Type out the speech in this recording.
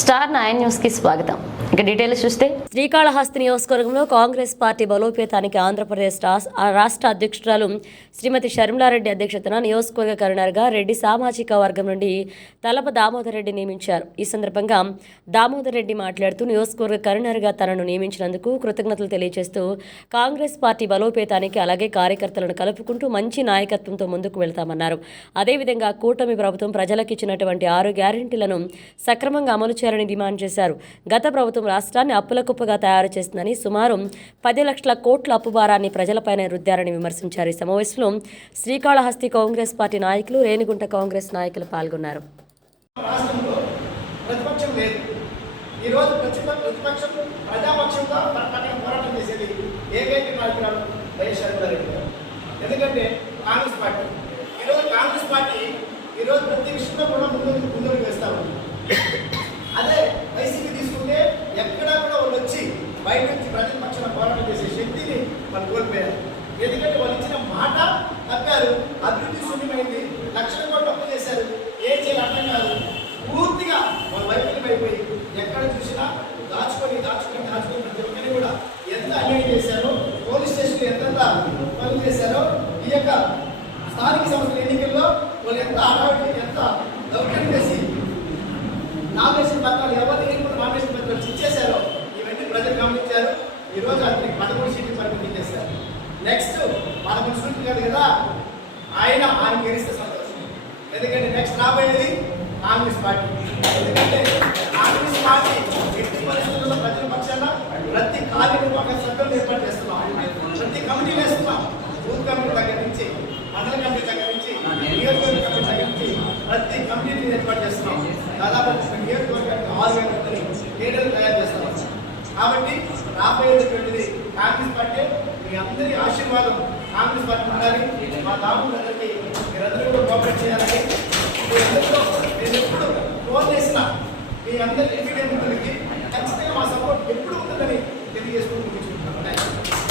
Star nine న్యూస్కి స్వాగతం. ఇక డీటెయిల్స్ చూస్తే శ్రీకాళహస్తి నియోజకవర్గంలో కాంగ్రెస్ పార్టీ బలోపేతానికి ఆంధ్రప్రదేశ్ ఆ రాష్ట్ర అధ్యక్షురాలు శ్రీమతి షర్మిలారెడ్డి అధ్యక్షతన నియోజకవర్గ కన్వీనర్గా రెడ్డి సామాజిక వర్గం నుండి తలప దామోదర్ రెడ్డి నియమించారు. ఈ సందర్భంగా దామోదర్ రెడ్డి మాట్లాడుతూ నియోజకవర్గ కన్వీనర్గా తనను నియమించినందుకు కృతజ్ఞతలు తెలియజేస్తూ కాంగ్రెస్ పార్టీ బలోపేతానికి అలాగే కార్యకర్తలను కలుపుకుంటూ మంచి నాయకత్వంతో ముందుకు వెళ్తామన్నారు. అదేవిధంగా కూటమి ప్రభుత్వం ప్రజలకు ఇచ్చినటువంటి ఆరు గ్యారెంటీలను సక్రమంగా అమలు చేయాలని డిమాండ్ చేశారు. గత ప్రభుత్వం రాష్ట్రాన్ని అప్పుల కుప్పగా తయారు చేసిందని సుమారు పది లక్షల కోట్ల అప్పు భారాన్ని ప్రజలపైన రుద్దారని విమర్శించారు. ఈ సమావేశంలో శ్రీకాళహస్తి కాంగ్రెస్ పార్టీ నాయకులు రేణిగుంట కాంగ్రెస్ నాయకులు పాల్గొన్నారు. ప్రతిపక్షం లేదు. ఈరోజు ప్రతిప ప్రతిపక్షం ప్రజాపక్షంగా పక్కన పోరాటం చేసేది ఏకైక నాయకురాలు వైఎస్ గారు. ఎందుకంటే కాంగ్రెస్ పార్టీ. ఈరోజు కాంగ్రెస్ పార్టీ ఈరోజు ప్రతి విషయంలో కూడా ముందు నుంచి ప్రజల పక్షాన పోరాటం చేసే శక్తిని వాళ్ళు కోల్పోయారు. ఎందుకంటే వాళ్ళు ఇచ్చిన మాట తప్పారు. అభివృద్ధి శూన్యమైంది. లక్షల కోట్లు అప్పు చేశారు. ఏం చేయాలి అర్థం కాదు. పూర్తిగా వాళ్ళ వైఫల్యం అయిపోయి ఎక్కడ చూసినా దాచుకొని దాచుకొని దాచుకొని ప్రతి ఒక్కరిని కూడా ఎంత అన్యాయం చేశారో పోలీస్ స్టేషన్ ఎంత పనులు చేశారో ఈ యొక్క స్థానిక సంస్థల ఎన్నికల్లో వాళ్ళు ఎంత అడవాటి రోజు పరిమితం చేశారు. నెక్స్ట్ పదమూడు సీట్లు కాదు కదా ఆయన ఆయన గెలిస్తే సంతోషం. ఎందుకంటే నెక్స్ట్ రాబోయేది కాంగ్రెస్ పార్టీ. ఎందుకంటే కాంగ్రెస్ పార్టీ ఎట్టి పరిస్థితుల్లో ప్రజల పక్షాన ప్రతి కార్యనిర్వాహక సభ్యులు ఏర్పాటు చేస్తున్నాం. ప్రతి కమిటీ వేస్తున్నాం. బూత్ కమిటీ దగ్గర నుంచి మండల కమిటీ దగ్గర నుంచి నియోజకవర్గ కమిటీ దగ్గర నుంచి ప్రతి కమిటీని ఏర్పాటు చేస్తున్నాం. దాదాపు నియోజకవర్గానికి ఆరు వేల మందిని లీడర్లు తయారు చేస్తున్నాం. కాబట్టి రాబోయేటువంటిది కాంగ్రెస్ పార్టీ మీ అందరి ఆశీర్వాదం కాంగ్రెస్ పార్టీ ఉండాలి. మా దాములందరికీ మీరందరూ కూడా కోఆపరేట్ చేయాలని. మీరందరూ నేను ఎప్పుడు ఫోన్ చేసిన మీ అందరి